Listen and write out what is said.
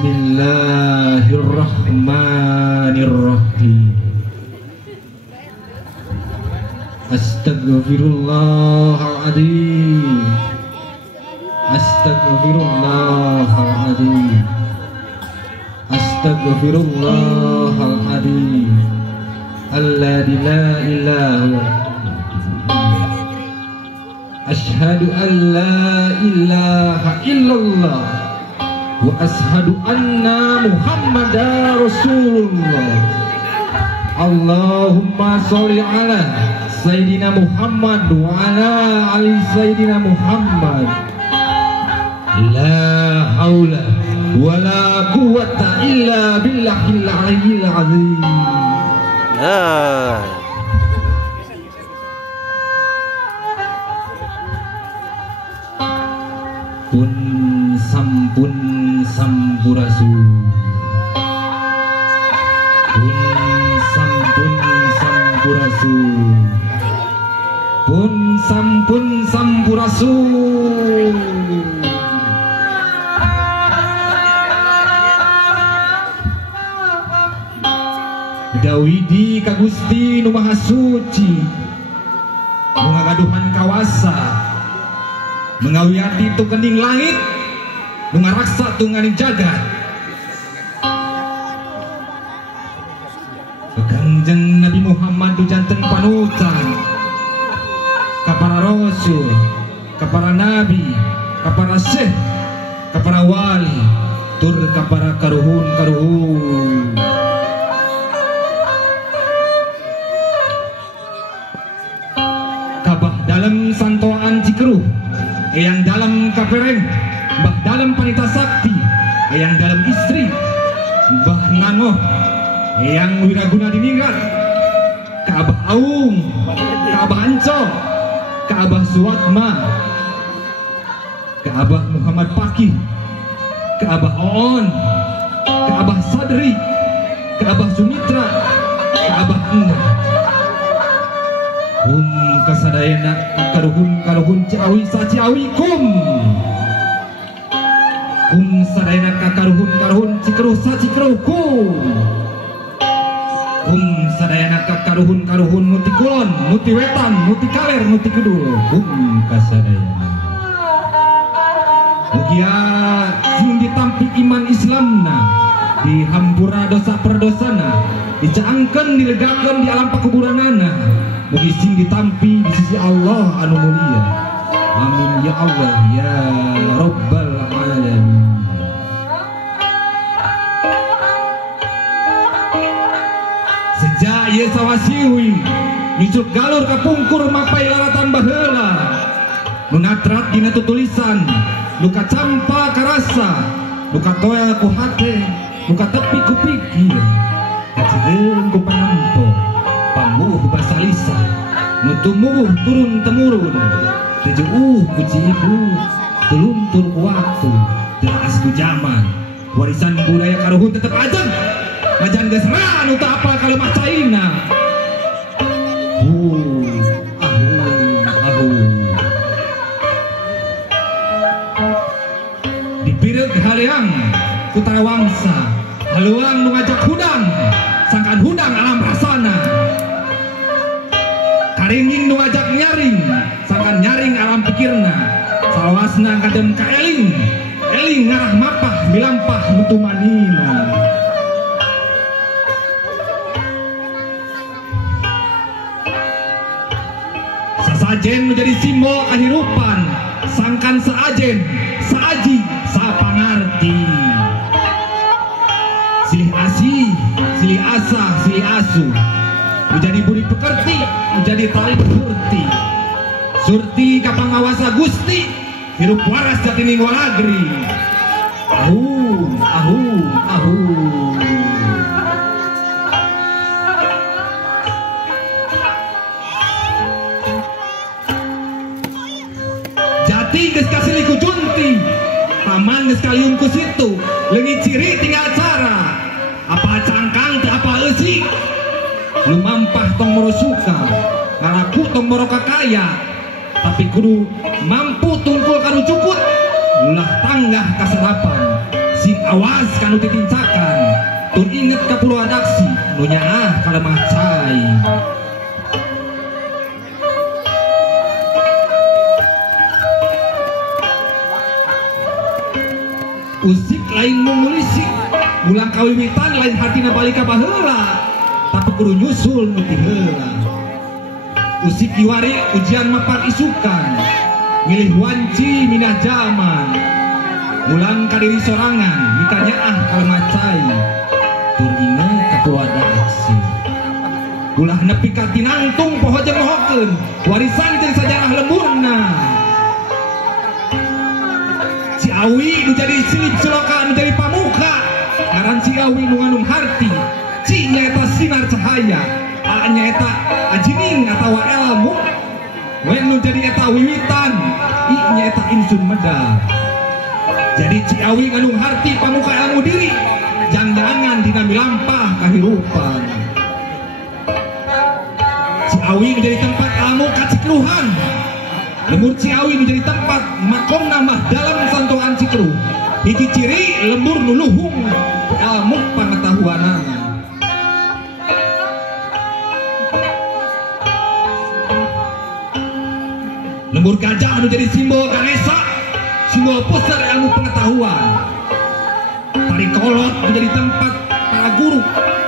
Bismillahirrahmanirrahim. Astaghfirullahaladzim. Astaghfirullahaladzim. Astaghfirullahaladzim. Alladzi la ilaha. Asyhadu an la ilaha illallah wa asyhadu anna Muhammadar Rasulullah. Allahumma sholli ala Sayyidina Muhammad wa ala ali Sayyidina Muhammad. La haula wa la quwwata illa billahil aliyyil azim. Pun sampun sampurasun. Pun sampun sampurasun. Pun sampun sampurasun. Dawidi ka Gusti nu Maha Suci, nu ngagaduhan kawasa, mengawiati tu kening langit, nu ngaraksa tu nganing jagat. Kanjeng Nabi Muhammad tu janten panutan ka para rasul, ka para nabi, ka para syekh, ka para wali, tur ka para karuhun-karuhun. Kabah dalam santoan Cikeruh, yang dalam kapereng, bah dalam panita sakti, yang dalam istri, bah ngangoh, yang wiraguna diningrat, Kaabah Aung, Kaabah Ancol, Kaabah Suwatma, Kaabah Muhammad Pakih, Kaabah Oon, Kaabah Sadri, Kaabah Sumitra, Kaabah Endah. Kasadayana karuhun Ciawi sa Ciawi kum sadayana karuhun Cikeruh sa Cikeruh kum sadayana karuhun Muti Kulon, Muti Wetan, Muti Kaler, Muti Kidul kasadayana. Mugia sing ditampi iman Islamna, dihampura dosa perdosana, dicaangkeun dilegakeun di alam pakuburanana. Mugi sing ditampi di sisi Allah anu mulia. Amin ya Allah ya Rabbal alamin. Sejak ieu sawasiwi nyucuk galur kapungkur mapai laratan baheula. Nu natrat dina tutulisan, nu kacampa karasa, nu katoya ku hate, nu katepi ku pikir, kacireun ku panampo. Pamuh basa lisan, nutumuh turun temurun, tejuh kuci ibu, teluntur ku waktu, deras ku zaman, warisan budaya karuhun tetap ajeng, majan gesra nu teu apal kalau macaina. Dipireug haleang ku tarawangsa, haluang nu ngajak hudang, sangkan hudang alam rasana. Karingin nu ngajak nyaring, sangkan nyaring alam pikirna. Salawasna kadem ka eling, eling ngarah mapah milampah mutu manina. Sasajen menjadi simbol kehidupan, sangkan saajen, saaji, sapangarti. Silih asih, silih asah, silih asuh, menjadi budi pekerti, menjadi tali surti. Surti kapang awasa Gusti, hirup waras jatining walagri. Ahum, ahum, ahum. Jati geus kasilih ku junti, taman geus kaliung ku situ, leungit ciri tinggal cara. Apa cangkang teu apa eusik, lu mampah tong moro suka, ngalaku tong moro kakaya, tapi kudu mampu tungkul kanu cukut, ulah tanggah kaserapan sing awas kanu titincakan tun inget ka pulau adaksi nu nyaah kalemah cai. Usik lain mengulisi ulang kawiwitan lain hatina balik ka baheula tapi kudu nyusul nu ti heula. Usik kiwari ujian mapan isukan milih wanci minah zaman ulang kadiri sorangan mikanya kalemah cai tur inget ka pulau adaksi ulah nepi ka tinangtung poho jeung mohokeun warisan jeung sajarah lemburna. Si Awi nu jadi silip celoka nu jadi pamuka ngaran si Awi nu ngandung harti ci nyaeta sinar cahaya a nyaeta ajining atawa ilmu wen nu jadi eta wiwitan i nyaeta insun medal. Jadi si Awi ngandung harti pamuka ilmu diri jangan dina milampah kahirupan. Si Awi menjadi tempat ilmu kacikruhan lembur Ciawi menjadi tempat makom nama dalam santuan Cikru. Hiji ciri lembur nuluhung ilmu pengetahuan. Lembur gajah menjadi simbol Ganesha, simbol pusar ilmu pengetahuan. Tari kolot menjadi tempat para guru